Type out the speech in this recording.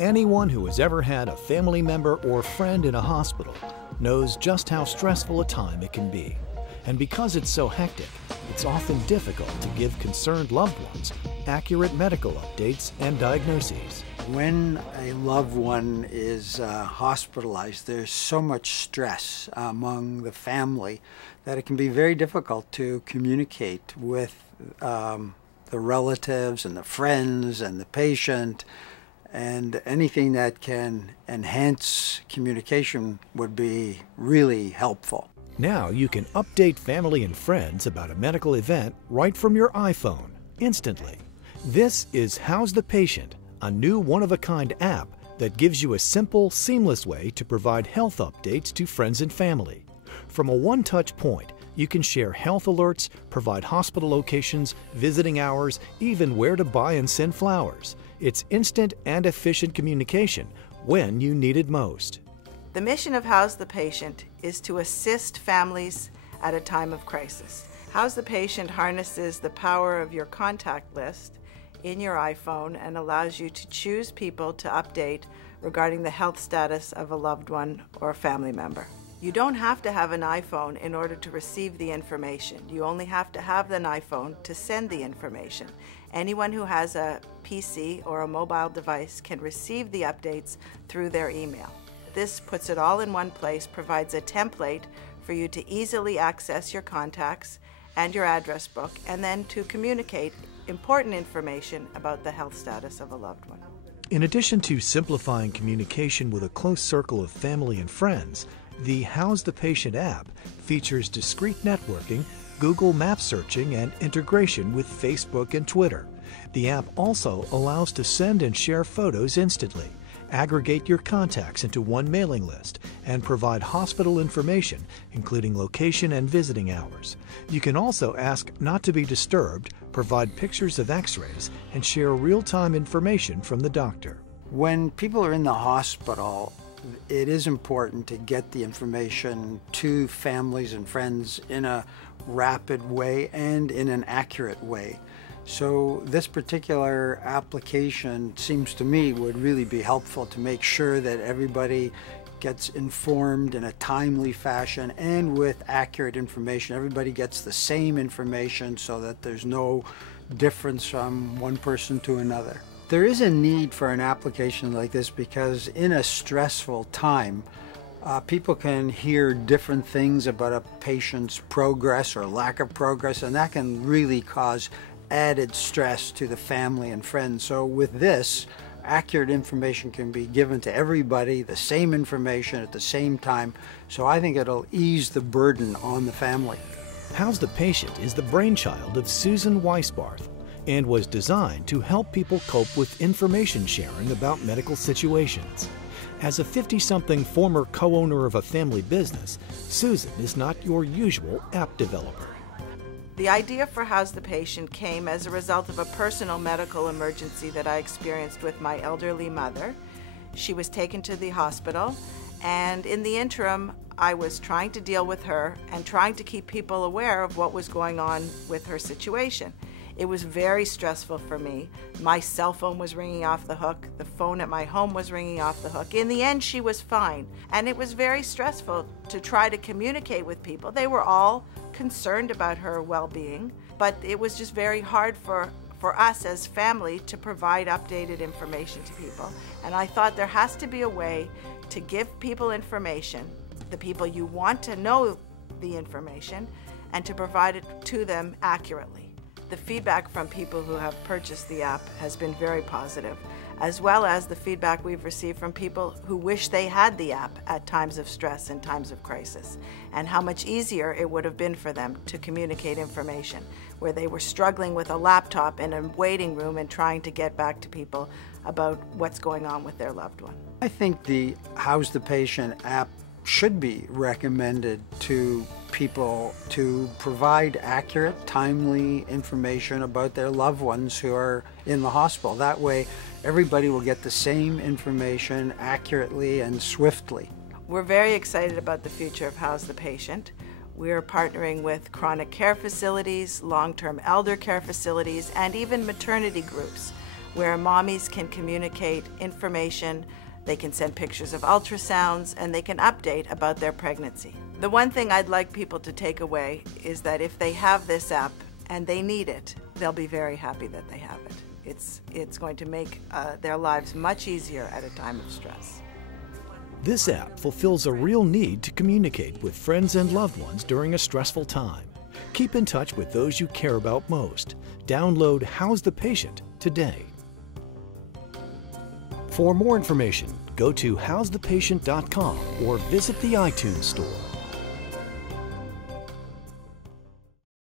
Anyone who has ever had a family member or friend in a hospital knows just how stressful a time it can be. And because it's so hectic, it's often difficult to give concerned loved ones accurate medical updates and diagnoses. When a loved one is hospitalized, there's so much stress among the family that it can be very difficult to communicate with the relatives and the friends and the patient, and anything that can enhance communication would be really helpful. Now you can update family and friends about a medical event right from your iPhone, instantly. This is How's the Patient, a new one-of-a-kind app that gives you a simple, seamless way to provide health updates to friends and family. From a one-touch point, you can share health alerts, provide hospital locations, visiting hours, even where to buy and send flowers. It's instant and efficient communication when you need it most. The mission of How's the Patient is to assist families at a time of crisis. How's the Patient harnesses the power of your contact list in your iPhone and allows you to choose people to update regarding the health status of a loved one or a family member. You don't have to have an iPhone in order to receive the information. You only have to have an iPhone to send the information. Anyone who has a PC or a mobile device can receive the updates through their email. This puts it all in one place, provides a template for you to easily access your contacts and your address book, and then to communicate important information about the health status of a loved one. In addition to simplifying communication with a close circle of family and friends, the How's the Patient app features discrete networking, Google Map searching, and integration with Facebook and Twitter. The app also allows to send and share photos instantly, aggregate your contacts into one mailing list, and provide hospital information, including location and visiting hours. You can also ask not to be disturbed, provide pictures of x-rays, and share real-time information from the doctor. When people are in the hospital, it is important to get the information to families and friends in a rapid way and in an accurate way. So this particular application seems to me would really be helpful to make sure that everybody gets informed in a timely fashion and with accurate information. Everybody gets the same information so that there's no difference from one person to another. There is a need for an application like this because in a stressful time, people can hear different things about a patient's progress or lack of progress, and that can really cause added stress to the family and friends. So with this, accurate information can be given to everybody, the same information at the same time. So I think it'll ease the burden on the family. How's the Patient is the brainchild of Susan Weisbarth and was designed to help people cope with information sharing about medical situations. As a 50-something former co-owner of a family business, Susan is not your usual app developer. The idea for How's the Patient came as a result of a personal medical emergency that I experienced with my elderly mother. She was taken to the hospital, and in the interim, I was trying to deal with her and trying to keep people aware of what was going on with her situation. It was very stressful for me. My cell phone was ringing off the hook. The phone at my home was ringing off the hook. In the end, she was fine. And it was very stressful to try to communicate with people. They were all concerned about her well-being, but it was just very hard for us as family to provide updated information to people. And I thought there has to be a way to give people information, the people you want to know the information, and to provide it to them accurately. The feedback from people who have purchased the app has been very positive, as well as the feedback we've received from people who wish they had the app at times of stress and times of crisis, and how much easier it would have been for them to communicate information, where they were struggling with a laptop in a waiting room and trying to get back to people about what's going on with their loved one. I think the How's the Patient app should be recommended to people to provide accurate, timely information about their loved ones who are in the hospital. That way, everybody will get the same information accurately and swiftly. We're very excited about the future of How's the Patient. We're partnering with chronic care facilities, long-term elder care facilities, and even maternity groups where mommies can communicate information, they can send pictures of ultrasounds, and they can update about their pregnancy. The one thing I'd like people to take away is that if they have this app and they need it, they'll be very happy that they have it. It's going to make their lives much easier at a time of stress. This app fulfills a real need to communicate with friends and loved ones during a stressful time. Keep in touch with those you care about most. Download How's the Patient today. For more information, go to howsthepatient.com or visit the iTunes Store.